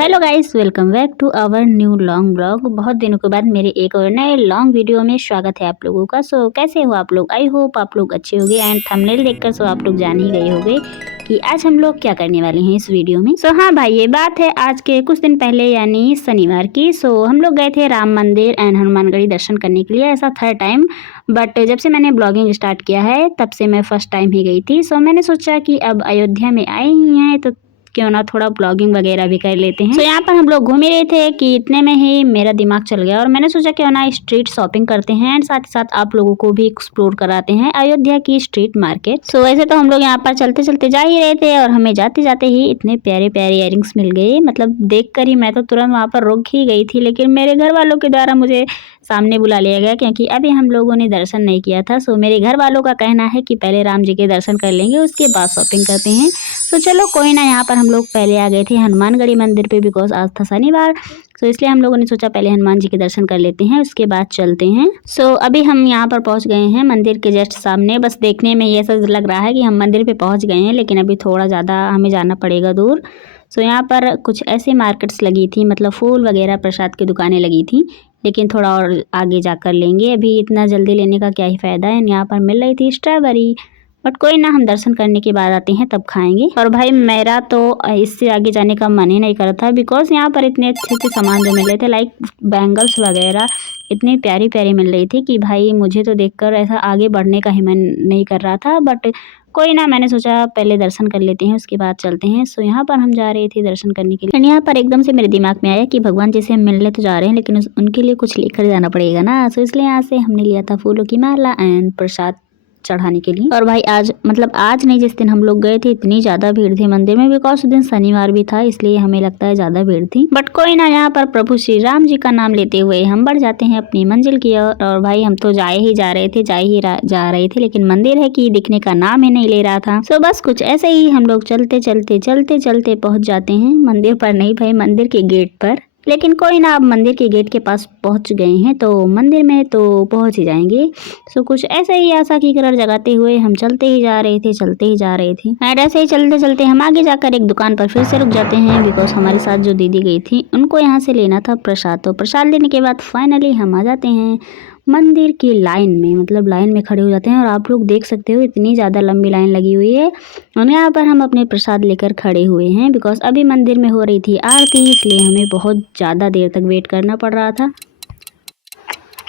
Hello guys, welcome back to our new long blog. बहुत दिनों के बाद मेरे एक और नए लॉन्ग वीडियो में स्वागत है आप लोगों का। कैसे हो आप लोग? आई होप आप लोग अच्छे होंगे एंड थंबनेल देखकर आप लोग जान ही गए होंगे कि आज हम लोग क्या करने वाले हैं इस वीडियो में। हाँ भाई, ये बात है आज के कुछ दिन पहले यानी शनिवार की। हम लोग गए थे राम मंदिर एंड हनुमानगढ़ी दर्शन करने के लिए, ऐसा थर्ड टाइम। बट जब से मैंने ब्लॉगिंग स्टार्ट किया है तब से मैं फर्स्ट टाइम ही गई थी। मैंने सोचा कि अब अयोध्या में आए ही हैं तो क्यों ना थोड़ा ब्लॉगिंग वगैरह भी कर लेते हैं। यहाँ पर हम लोग घूम ही रहे थे कि इतने में ही मेरा दिमाग चल गया और मैंने सोचा क्यों ना स्ट्रीट शॉपिंग करते हैं एंड साथ ही साथ आप लोगों को भी एक्सप्लोर कराते हैं अयोध्या की स्ट्रीट मार्केट। वैसे तो हम लोग यहाँ पर चलते चलते जा ही रहे थे और हमें जाते जाते ही इतने प्यारे प्यारे इयररिंग्स मिल गए। मतलब देख कर ही मैं तो तुरंत वहाँ पर रुक ही गई थी, लेकिन मेरे घर वालों के द्वारा मुझे सामने बुला लिया गया क्योंकि अभी हम लोगों ने दर्शन नहीं किया था। मेरे घर वालों का कहना है कि पहले राम जी के दर्शन कर लेंगे उसके बाद शॉपिंग करते हैं। चलो कोई ना, यहाँ पर हम लोग पहले आ गए थे हनुमानगढ़ी मंदिर पे बिकॉज आज था शनिवार। इसलिए हम लोगों ने सोचा पहले हनुमान जी के दर्शन कर लेते हैं उसके बाद चलते हैं। अभी हम यहाँ पर पहुँच गए हैं मंदिर के जस्ट सामने। बस देखने में ये सब लग रहा है कि हम मंदिर पे पहुँच गए हैं, लेकिन अभी थोड़ा ज़्यादा हमें जाना पड़ेगा दूर। यहाँ पर कुछ ऐसी मार्केट्स लगी थी, मतलब फूल वगैरह प्रसाद की दुकानें लगी थी, लेकिन थोड़ा और आगे जाकर लेंगे। अभी इतना जल्दी लेने का क्या ही फ़ायदा है। यहाँ पर मिल रही थी स्ट्रॉबेरी, बट कोई ना, हम दर्शन करने के बाद आते हैं तब खाएंगे। और भाई मेरा तो इससे आगे जाने का मन ही नहीं कर रहा था बिकॉज यहाँ पर इतने अच्छे अच्छे सामान जो मिल रहे थे लाइक बैंगल्स वगैरह इतनी प्यारी प्यारी मिल रही थी कि भाई मुझे तो देखकर ऐसा आगे बढ़ने का ही मन नहीं कर रहा था। बट कोई ना, मैंने सोचा पहले दर्शन कर लेते हैं उसके बाद चलते हैं। यहाँ पर हम जा रहे थे दर्शन करने के लिए। यहाँ पर एकदम से मेरे दिमाग में आया कि भगवान जैसे हम मिलने तो जा रहे हैं लेकिन उनके लिए कुछ लेकर जाना पड़ेगा ना। इसलिए यहाँ से हमने लिया था फूलों की माला एंड प्रसाद चढ़ाने के लिए। और भाई आज आज नहीं, जिस दिन हम लोग गए थे इतनी ज़्यादा भीड़ थी मंदिर में बिकॉज उस दिन शनिवार भी था, इसलिए हमें लगता है ज़्यादा भीड़ थी। बट कोई ना, यहाँ पर प्रभु श्री राम जी का नाम लेते हुए हम बढ़ जाते हैं अपनी मंजिल की ओर। और भाई हम तो जा रहे थे लेकिन मंदिर है कि दिखने का नाम ही नहीं ले रहा था। बस कुछ ऐसे ही हम लोग चलते चलते पहुँच जाते हैं मंदिर पर। नहीं भाई, मंदिर के गेट पर। लेकिन कोई ना, अब मंदिर के गेट के पास पहुंच गए हैं तो मंदिर में तो पहुंच ही जाएंगे। कुछ ऐसे ही आशा की कलर जगाते हुए हम चलते ही जा रहे थे। और ऐसे ही चलते चलते हम आगे जाकर एक दुकान पर फिर से रुक जाते हैं बिकॉज हमारे साथ जो दीदी गई थी उनको यहाँ से लेना था प्रसाद। प्रसाद लेने के बाद फाइनली हम आ जाते हैं मंदिर की लाइन में, मतलब लाइन में खड़े हो जाते हैं। और आप लोग देख सकते हो इतनी ज़्यादा लंबी लाइन लगी हुई है और यहाँ पर हम अपने प्रसाद लेकर खड़े हुए हैं बिकॉज अभी मंदिर में हो रही थी आरती, इसलिए हमें बहुत ज़्यादा देर तक वेट करना पड़ रहा था।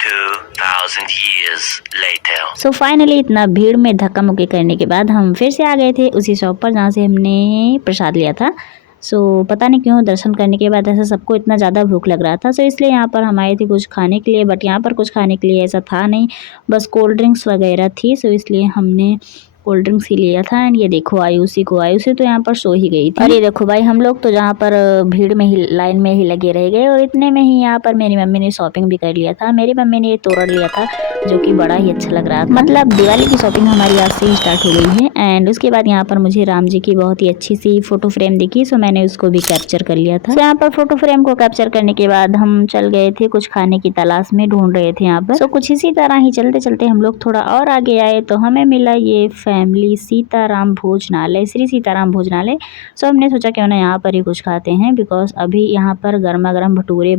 2000 years later. फाइनली इतना भीड़ में धक्का मुक्की करने के बाद हम फिर से आ गए थे उसी शॉप पर जहाँ से हमने प्रसाद लिया था। पता नहीं क्यों दर्शन करने के बाद ऐसा सबको इतना ज़्यादा भूख लग रहा था। इसलिए यहाँ पर हम आए थे कुछ खाने के लिए, बट यहाँ पर कुछ खाने के लिए ऐसा था नहीं, बस कोल्ड ड्रिंक्स वगैरह थी। इसलिए हमने कोल्ड ड्रिंक्स ही लिया था। एंड ये देखो आयुषी तो यहाँ पर सो ही गई थी। और ये देखो भाई, हम लोग तो जहाँ पर भीड़ में ही लाइन में ही लगे रह गए और इतने में ही यहाँ पर मेरी मम्मी ने शॉपिंग भी कर लिया था। मेरी मम्मी ने ये तोरण लिया था जो कि बड़ा ही अच्छा लग रहा था। मतलब दिवाली की शॉपिंग हमारी आज से ही स्टार्ट हो गई है। एंड उसके बाद यहाँ पर मुझे राम जी की बहुत ही अच्छी सी फोटो फ्रेम दिखी, मैंने उसको भी कैप्चर कर लिया था। यहाँ पर फोटो फ्रेम को कैप्चर करने के बाद हम चल गए थे कुछ खाने की तलाश में, ढूंढ रहे थे यहाँ पर। कुछ इसी तरह ही चलते चलते हम लोग थोड़ा और आगे आए तो हमें मिला ये फैमिली सीताराम भोजनालय, श्री सीताराम भोजनालय। हमने सोचा क्यों ना यहाँ पर ही कुछ खाते हैं बिकॉज अभी यहाँ पर गर्मा गर्म भटूरे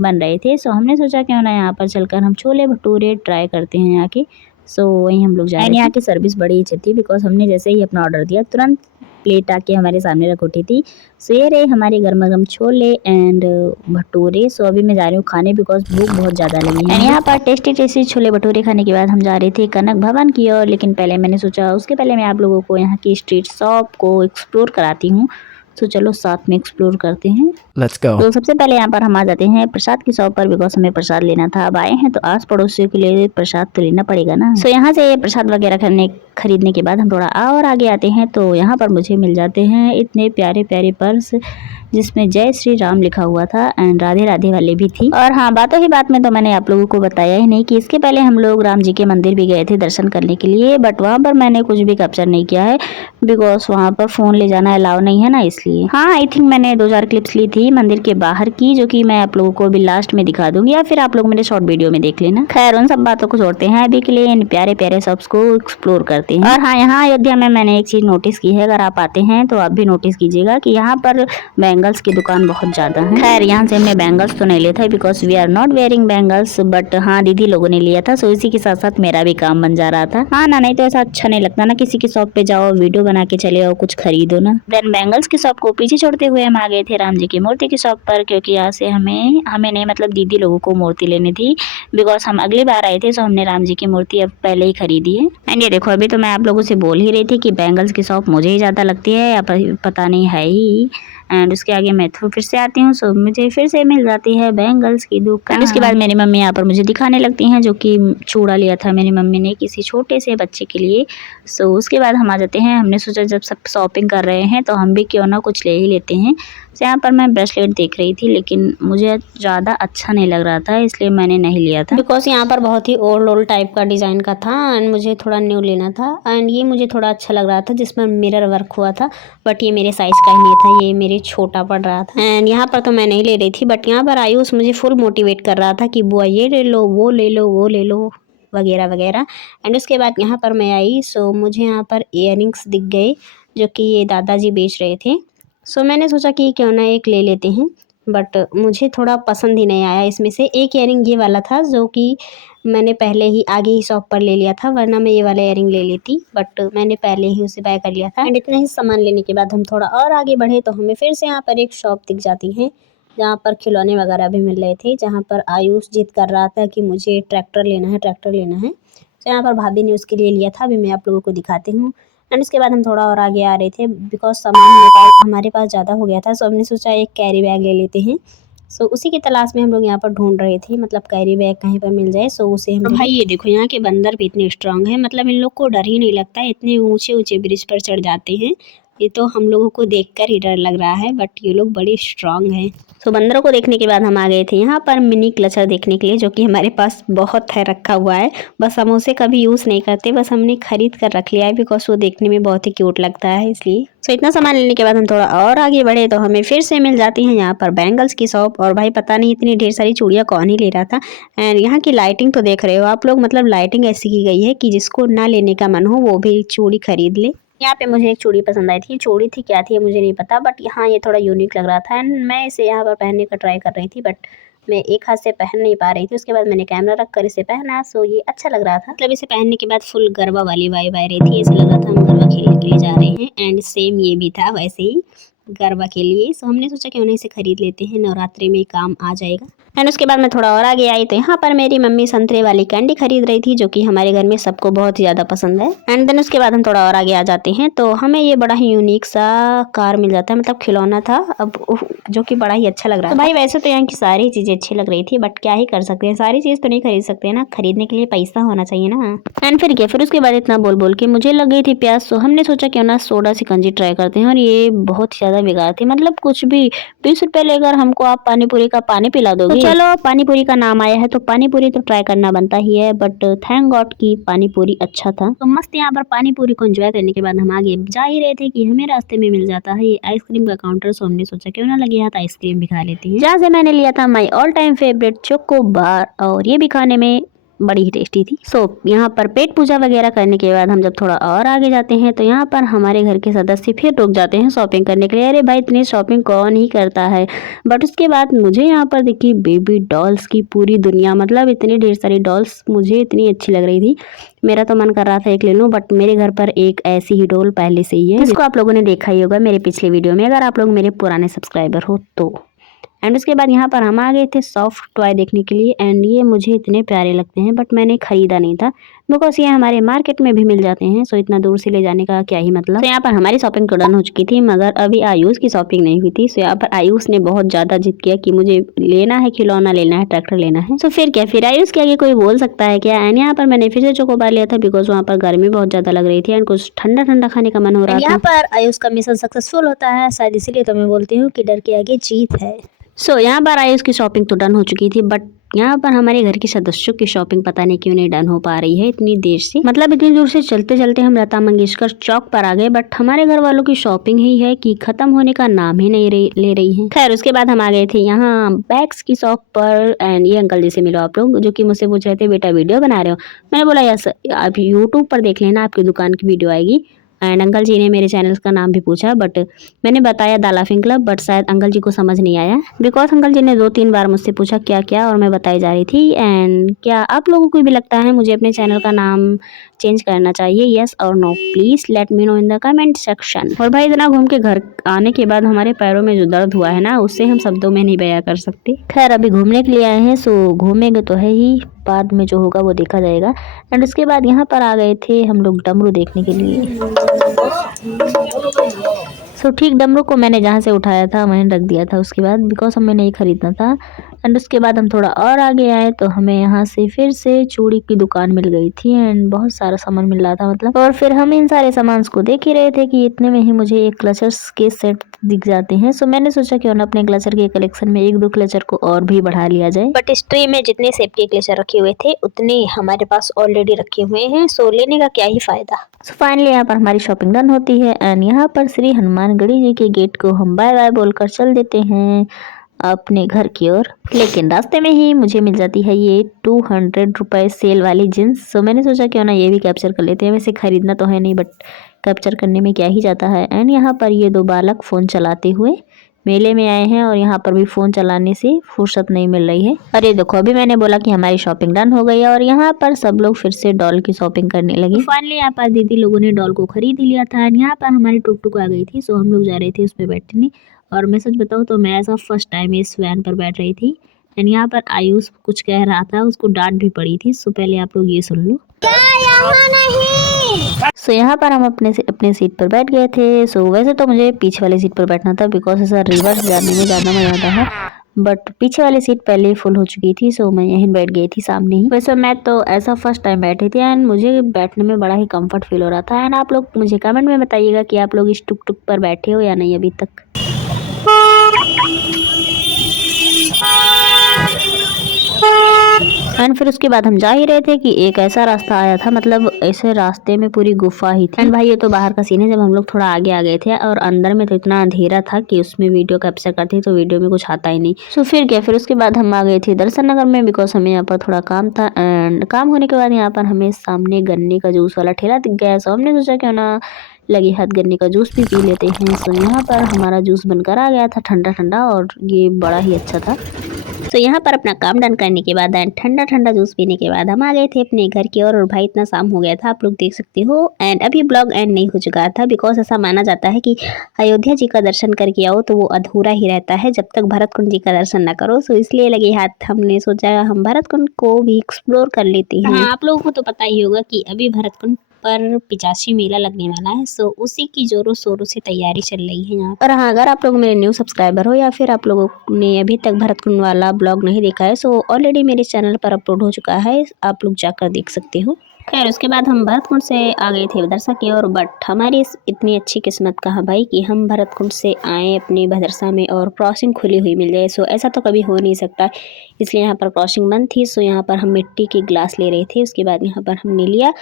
बन रहे थे। हमने सोचा क्यों ना यहाँ पर चलकर हम छोले भटूरे ट्राई करते हैं यहाँ के। वहीं हम लोग जा रहे हैं। यहाँ की सर्विस बड़ी अच्छी थी बिकॉज हमने जैसे ही अपना ऑर्डर दिया तुरंत प्लेट आके हमारे सामने रख उठी थी। ये रहे हमारे गर्मा गर्म छोले एंड भटूरे। अभी मैं जा रही हूँ खाने बिकॉज भूख बहुत ज़्यादा लगी है। यहाँ पर टेस्टी टेस्टी छोले भटूरे खाने के बाद हम जा रहे थे कनक भवन की ओर। लेकिन पहले मैंने सोचा उसके पहले मैं आप लोगों को यहाँ की स्ट्रीट शॉप को एक्सप्लोर कराती हूँ। चलो साथ में एक्सप्लोर करते हैं। Let's go. सबसे पहले यहाँ पर हम आ जाते हैं प्रसाद की शॉप पर बिकॉज हमें प्रसाद लेना था। अब आए हैं तो आस पड़ोसियों के लिए प्रसाद तो लेना पड़ेगा ना। यहाँ से प्रसाद वगैरह खरीदने के बाद हम थोड़ा और आगे आते हैं तो यहाँ पर मुझे मिल जाते हैं इतने प्यारे प्यारे पर्स जिसमें जय श्री राम लिखा हुआ था एंड राधे राधे वाले भी थी। और हाँ, बातों ही बात में तो मैंने आप लोगों को बताया ही नहीं कि इसके पहले हम लोग राम जी के मंदिर भी गए थे दर्शन करने के लिए, बट वहाँ पर मैंने कुछ भी कैप्चर नहीं किया है बिकॉज वहाँ पर फ़ोन ले जाना अलाउ नहीं है ना, इसलिए। हाँ, आई थिंक मैंने 2-4 क्लिप्स ली थी मंदिर के बाहर की जो कि मैं आप लोगों को अभी लास्ट में दिखा दूंगी या फिर आप लोग मेरे शॉर्ट वीडियो में देख लेना। खैर उन सब बातों को छोड़ते हैं, अभी के लिए इन प्यारे प्यारे शॉप्स को एक्सप्लोर करते हैं। और हाँ, यहाँ अयोध्या में मैंने एक चीज़ नोटिस की है, अगर आप आते हैं तो आप भी नोटिस कीजिएगा कि यहाँ पर बैंगल्स की दुकान बहुत ज़्यादा है। खैर यहाँ से हमने बैंगल्स तो नहीं लिया था because we are not wearing bangles, but हाँ दीदी लोगों ने लिया था, सो इसी के साथ साथ मेरा भी काम बन जा रहा था। हाँ ना, नहीं तो ऐसा अच्छा नहीं लगता ना, किसी की शॉप पे जाओ वीडियो बना के चले आओ, कुछ खरीदो ना। देन बैंगल्स की शॉप को पीछे छोड़ते हुए हम आ गए थे राम जी की मूर्ति की शॉप पर, क्योंकि यहाँ से हमें नहीं मतलब दीदी लोगों को मूर्ति लेनी थी, बिकॉज हम अगली बार आए थे, सो हमने राम जी की मूर्ति अब पहले ही खरीदी है। एंड ये देखो अभी तो मैं आप लोगों से बोल ही रही थी कि बैंगल्स की शॉप मुझे ही ज़्यादा लगती है या पता नहीं है ही। एंड उसके आगे मैं तो फिर से आती हूँ, सो मुझे फिर से मिल जाती है बैंगल्स की दुकान। एंड उसके बाद मेरी मम्मी यहाँ पर मुझे दिखाने लगती हैं, जो कि चूड़ा लिया था मेरी मम्मी ने किसी छोटे से बच्चे के लिए। सो उसके बाद हम आ जाते हैं, हमने सोचा जब सब शॉपिंग कर रहे हैं तो हम भी क्यों ना कुछ ले ही लेते हैं। तो यहाँ पर मैं ब्रेसलेट देख रही थी, लेकिन मुझे ज़्यादा अच्छा नहीं लग रहा था, इसलिए मैंने नहीं लिया था, बिकॉज यहाँ पर बहुत ही ओल्ड टाइप का डिज़ाइन का था एंड मुझे थोड़ा न्यू लेना था। एंड ये मुझे थोड़ा अच्छा लग रहा था जिसमें मिरर वर्क हुआ था, बट ये मेरे साइज़ का ही नहीं था, ये मेरे छोटा पड़ रहा था। एंड यहाँ पर तो मैं नहीं ले रही थी, बट यहाँ पर आयुष मुझे फुल मोटिवेट कर रहा था कि बुआ ये ले लो, वो ले लो, वो ले लो, वगैरह वगैरह। एंड उसके बाद यहाँ पर मैं आई, सो मुझे यहाँ पर इयररिंग्स दिख गए जो कि ये दादाजी बेच रहे थे। सो मैंने सोचा कि क्यों ना एक ले लेते हैं, बट मुझे थोड़ा पसंद ही नहीं आया। इसमें से एक इयररिंग ये वाला था जो कि मैंने पहले ही आगे ही शॉप पर ले लिया था, वरना मैं ये वाला इयररिंग ले लेती, बट मैंने पहले ही उसे बाय कर लिया था। एंड इतना ही सामान लेने के बाद हम थोड़ा और आगे बढ़े तो हमें फिर से यहाँ पर एक शॉप दिख जाती है जहाँ पर खिलौने वगैरह भी मिल रहे थे, जहाँ पर आयुष जिद कर रहा था कि मुझे ट्रैक्टर लेना है, ट्रैक्टर लेना है। तो यहाँ पर भाभी ने उसके लिए लिया था, अभी मैं आप लोगों को दिखाती हूँ। एंड उसके बाद हम थोड़ा और आगे आ रहे थे बिकॉज सामान हमारे पास ज़्यादा हो गया था, सो हमने सोचा एक कैरी बैग ले लेते हैं। सो उसी की तलाश में हम लोग यहाँ पर ढूंढ रहे थे, मतलब कैरी बैग कहीं पर मिल जाए, सो उसे हम भाई ये देखो यहाँ के बंदर भी इतने स्ट्रांग हैं, मतलब इन लोग को डर ही नहीं लगता, इतने ऊंचे ऊंचे ब्रिज पर चढ़ जाते हैं। ये तो हम लोगों को देखकर ही डर लग रहा है, बट ये लोग बड़े स्ट्रांग हैं। तो बंदरों को देखने के बाद हम आ गए थे यहाँ पर मिनी क्लचर देखने के लिए, जो कि हमारे पास बहुत है रखा हुआ है, बस हम उसे कभी यूज़ नहीं करते, बस हमने खरीद कर रख लिया है बिकॉज वो देखने में बहुत ही क्यूट लगता है इसलिए। सो इतना सामान लेने के बाद हम थोड़ा और आगे बढ़े तो हमें फिर से मिल जाती है यहाँ पर बैंगल्स की शॉप। और भाई पता नहीं इतनी ढेर सारी चूड़ियाँ कौन ही ले रहा था। एंड यहाँ की लाइटिंग तो देख रहे हो आप लोग, मतलब लाइटिंग ऐसी की गई है कि जिसको ना लेने का मन हो वो भी चूड़ी खरीद ले। यहाँ पे मुझे एक चूड़ी पसंद आई थी, चूड़ी थी क्या थी मुझे नहीं पता, बट यहाँ ये थोड़ा यूनिक लग रहा था एंड मैं इसे यहाँ पर पहनने का ट्राई कर रही थी, बट मैं एक हाथ से पहन नहीं पा रही थी। उसके बाद मैंने कैमरा रख कर इसे पहना, सो ये अच्छा लग रहा था, मतलब इसे पहनने के बाद फुल गरबा वाली वाइब आ रही थी, ऐसा लग रहा था हम गरबा खेलने के लिए जा रहे हैं। एंड सेम ये भी था वैसे ही गरबा के लिए, सो हमने सोचा क्यों नहीं इसे खरीद लेते हैं, नवरात्रि में काम आ जाएगा। एंड उसके बाद मैं थोड़ा और आगे आई तो यहाँ पर मेरी मम्मी संतरे वाली कैंडी खरीद रही थी, जो कि हमारे घर में सबको बहुत ही ज़्यादा पसंद है। एंड देन उसके बाद हम थोड़ा और आगे आ जाते हैं तो हमें ये बड़ा ही यूनिक सा कार मिल जाता है, मतलब खिलौना था अब जो कि बड़ा ही अच्छा लग रहा है। तो भाई वैसे तो यहाँ की सारी चीज़ें अच्छी लग रही थी, बट क्या ही कर सकते हैं, सारी चीज़ तो नहीं खरीद सकते ना, खरीदने के लिए पैसा होना चाहिए ना। एंड फिर क्या, फिर उसके बाद इतना बोल बोल के मुझे लग गई थी प्यास, तो हमने सोचा क्यों ना सोडा शिकंजी ट्राई करते हैं। और ये बहुत ज़्यादा बेकार थी, मतलब कुछ भी 20 रुपये लेकर हमको आप पानी पूरी का पानी पिला दोगे। तो चलो पानी पूरी का नाम आया है तो पानी पूरी तो ट्राई करना बनता ही है, बट थैंक गॉड की पानी पूरी अच्छा था। तो मस्त यहाँ पर पानी पूरी को एंजॉय करने के बाद हम आगे जा ही रहे थे कि हमें रास्ते में मिल जाता है ये आइसक्रीम का काउंटर, सो हमने सोचा क्यों ना लगे हाथ आइसक्रीम भी खा लेते हैं, जहाँ से मैंने लिया था my all time favourite choco bar, और ये भी खाने में बड़ी ही टेस्टी थी। सो यहाँ पर पेट पूजा वगैरह करने के बाद हम जब थोड़ा और आगे जाते हैं तो यहाँ पर हमारे घर के सदस्य फिर रुक जाते हैं शॉपिंग करने के लिए। अरे भाई इतनी शॉपिंग कौन ही करता है। बट उसके बाद मुझे यहाँ पर देखी बेबी डॉल्स की पूरी दुनिया, मतलब इतनी ढेर सारी डॉल्स मुझे इतनी अच्छी लग रही थी, मेरा तो मन कर रहा था एक ले लूँ, बट मेरे घर पर एक ऐसी ही डॉल पहले से ही है, जिसको आप लोगों ने देखा ही होगा मेरे पिछले वीडियो में, अगर आप लोग मेरे पुराने सब्सक्राइबर हो तो। एंड उसके बाद यहाँ पर हम आ गए थे सॉफ्ट टॉय देखने के लिए, एंड ये मुझे इतने प्यारे लगते हैं, बट मैंने ख़रीदा नहीं था बिकॉज ये हमारे मार्केट में भी मिल जाते हैं, सो इतना दूर से ले जाने का क्या ही मतलब। तो यहाँ पर हमारी शॉपिंग तो डन हो चुकी थी, मगर अभी आयुष की शॉपिंग नहीं हुई थी। सो यहाँ पर आयुष ने बहुत ज़्यादा जिद किया कि मुझे लेना है खिलौना, लेना है ट्रैक्टर लेना है। तो फिर क्या, फिर आयुष के आगे कोई बोल सकता है क्या। एंड यहाँ पर मैंने फिर से चोकोबार लिया था बिकॉज वहाँ पर गर्मी बहुत ज़्यादा लग रही थी एंड कुछ ठंडा ठंडा खाने का मन हो रहा था। यहाँ पर आयुष का मिशन सक्सेसफुल होता है शायद, इसीलिए तो मैं बोलती हूँ कि डर के आगे जीत है। सो यहाँ पर आयुष की शॉपिंग तो डन हो चुकी थी, बट यहाँ पर हमारे घर के सदस्यों की शॉपिंग पता नहीं क्यों नहीं डन हो पा रही है इतनी देर से, मतलब इतनी दूर से चलते चलते हम लता मंगेशकर चौक पर आ गए, बट हमारे घर वालों की शॉपिंग ही है कि खत्म होने का नाम ही नहीं ले रही है। खैर उसके बाद हम आ गए थे यहाँ बैग्स की शॉप पर, एंड ये अंकल जी से मिलो आप लोग, जो कि मुझसे पूछ रहे थे बेटा वीडियो बना रहे हो। मैंने बोला यस, आप यूट्यूब पर देख लेना, आपकी दुकान की वीडियो आएगी, एंड अंकल जी ने मेरे चैनल का नाम भी पूछा, बट मैंने बताया द लाफिंग क्लब, बट शायद अंकल जी को समझ नहीं आया बिकॉज अंकल जी ने 2-3 बार मुझसे पूछा क्या क्या, और मैं बताई जा रही थी। एंड क्या आप लोगों को भी लगता है मुझे अपने चैनल का नाम चेंज करना चाहिए, येस और no? Please let me know in the comment section. और भाई इतना घूम के घर आने के बाद हमारे पैरों में जो दर्द हुआ है ना, उससे हम शब्दों में नहीं बयां कर सकते। खैर अभी घूमने के लिए आए हैं, सो घूमेंगे तो है ही, बाद में जो होगा वो देखा जाएगा। एंड उसके बाद यहाँ पर आ गए थे हम लोग डमरू देखने के लिए। सो ठीक डमरू को मैंने जहाँ से उठाया था वहीं रख दिया था उसके बाद, बिकॉज हमें नहीं खरीदना था। एंड उसके बाद हम थोड़ा और आगे आए तो हमें यहाँ से फिर से चूड़ी की दुकान मिल गई थी एंड बहुत सारा सामान मिल रहा था मतलब। और फिर हम इन सारे सामान को देख ही रहे थे कि इतने में ही मुझे एक क्लचर्स के सेट दिख जाते हैं। सो मैंने सोचा क्यों ना अपने क्लचर के कलेक्शन में 1-2 क्लचर को और भी बढ़ा लिया जाए। बट इस ट्रे में जितने सेट के क्लचर रखे हुए थे उतने हमारे पास ऑलरेडी रखे हुए हैं, सो लेने का क्या ही फायदा। सो फाइनली यहाँ पर हमारी शॉपिंग डन होती है एंड यहाँ पर श्री हनुमानगढ़ी जी के गेट को हम बाय बाय बोलकर चल देते हैं अपने घर की ओर। लेकिन रास्ते में ही मुझे मिल जाती है ये 200 रुपए सेल वाली जींस। सो मैंने सोचा क्यों ना ये भी कैप्चर कर लेते हैं। वैसे खरीदना तो है नहीं बट कैप्चर करने में क्या ही जाता है। एंड यहाँ पर ये 2 बालक फ़ोन चलाते हुए मेले में आए हैं और यहाँ पर भी फ़ोन चलाने से फुर्सत नहीं मिल रही है। अरे देखो अभी मैंने बोला कि हमारी शॉपिंग डन हो गई है और यहाँ पर सब लोग फिर से डॉल की शॉपिंग करने लगे। फाइनली यहाँ पर दीदी लोगों ने डॉल को खरीद ही लिया था। यहाँ पर हमारी टुक टुक आ गई थी, सो हम लोग जा रहे थे उस पर बैठने। और मैं सच बताऊँ तो मैं ऐसा फर्स्ट टाइम इस वैन पर बैठ रही थी। एंड यहाँ पर आयुष कुछ कह रहा था, उसको डांट भी पड़ी थी। सो पहले आप लोग ये सुन लो। सो यहाँ पर हम अपने सीट पर बैठ गए थे। सो वैसे तो मुझे पीछे वाली सीट पर बैठना था बिकॉज ऐसा रिवर्स जाने में ज़्यादा मजा आता है, बट पीछे वाली सीट पहले ही फुल हो चुकी थी, सो मैं यहीं बैठ गई थी सामने ही। वैसे मैं तो ऐसा फर्स्ट टाइम बैठी थी एंड मुझे बैठने में बड़ा ही कंफर्ट फील हो रहा था। एंड आप लोग मुझे कमेंट में बताइएगा कि आप लोग इस टुक टुक पर बैठे हो या नहीं अभी तक। एंड फिर उसके बाद हम जा ही रहे थे कि एक ऐसा रास्ता आया था, मतलब ऐसे रास्ते में पूरी गुफा ही थी। एंड भाई ये तो बाहर का सीन है, जब हम लोग थोड़ा आगे आ गए थे और अंदर में तो इतना अंधेरा था कि उसमें वीडियो कैप्चर करते तो वीडियो में कुछ आता ही नहीं। सो फिर क्या, फिर उसके बाद हम आ गए थे दर्शन नगर में बिकॉज हमें यहाँ पर थोड़ा काम था। एंड काम होने के बाद यहाँ पर हमें सामने गन्ने का जूस वाला ठेला दिख गया। सो हमने सोचा क्यों ना लगे हाथ गन्ने का जूस भी पी लेते हैं। सो यहाँ पर हमारा जूस बनकर आ गया था ठंडा ठंडा और ये बड़ा ही अच्छा था। तो यहाँ पर अपना काम डन करने के बाद एंड ठंडा ठंडा जूस पीने के बाद हम आ गए थे अपने घर की ओर। और भाई इतना शाम हो गया था, आप लोग देख सकते हो। एंड अभी ब्लॉग एंड नहीं हो चुका था बिकॉज ऐसा माना जाता है कि अयोध्या जी का दर्शन करके आओ तो वो अधूरा ही रहता है जब तक भरत कुंड जी का दर्शन ना करो। सो इसलिए लगे हाथ हमने सोचा हम भरत कुंड को भी एक्सप्लोर कर लेते हैं। हाँ, आप लोगों को तो पता ही होगा कि अभी भरत कुंड पर पिचासी मेला लगने वाला है, सो उसी की जोरों शोरों से तैयारी चल रही है यहाँ। और हाँ, अगर आप लोग मेरे न्यू सब्सक्राइबर हो या फिर आप लोगों ने अभी तक भरत कुंड वाला ब्लॉग नहीं देखा है, सो ऑलरेडी मेरे चैनल पर अपलोड हो चुका है, आप लोग जाकर देख सकते हो। खैर उसके बाद हम भरत कुंड से आ गए थे भदरसा की ओर, बट हमारी इतनी अच्छी किस्मत कहाँ भाई कि हम भरत कुंड से आए अपने भदरसा में और क्रॉसिंग खुली हुई मिल जाए। सो ऐसा तो कभी हो नहीं सकता, इसलिए यहाँ पर क्रॉसिंग बंद थी। सो यहाँ पर हम मिट्टी के ग्लास ले रहे थे, उसके बाद यहाँ पर हमने लिया।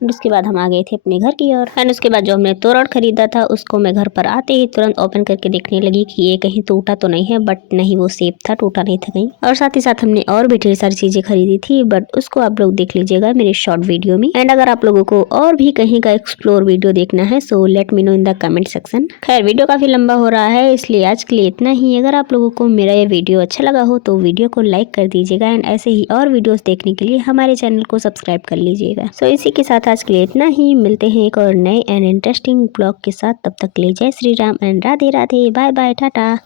उसके बाद हम आ गए थे अपने घर की ओर। एंड उसके बाद जो हमने तोरण खरीदा था उसको मैं घर पर आते ही तुरंत ओपन करके देखने लगी कि ये कहीं टूटा तो नहीं है, बट नहीं, वो सेफ था, टूटा नहीं था कहीं। और साथ ही साथ हमने और भी ढेर सारी चीजें खरीदी थी, बट उसको आप लोग देख लीजिएगा मेरे शॉर्ट वीडियो में। एंड अगर आप लोगों को और भी कहीं का एक्सप्लोर वीडियो देखना है so let me know in the comment section. खैर वीडियो काफी लंबा हो रहा है, इसलिए आज के लिए इतना ही। अगर आप लोगों को मेरा ये वीडियो अच्छा लगा हो तो वीडियो को लाइक कर दीजिएगा एंड ऐसे ही और वीडियोस देखने के लिए हमारे चैनल को सब्सक्राइब कर लीजिएगा। सो इसी के साथ आज के लिए इतना ही। मिलते हैं एक और नए एंड इंटरेस्टिंग ब्लॉग के साथ, तब तक के लिए जय Shri Ram and Radhe Radhe, bye bye, Tata.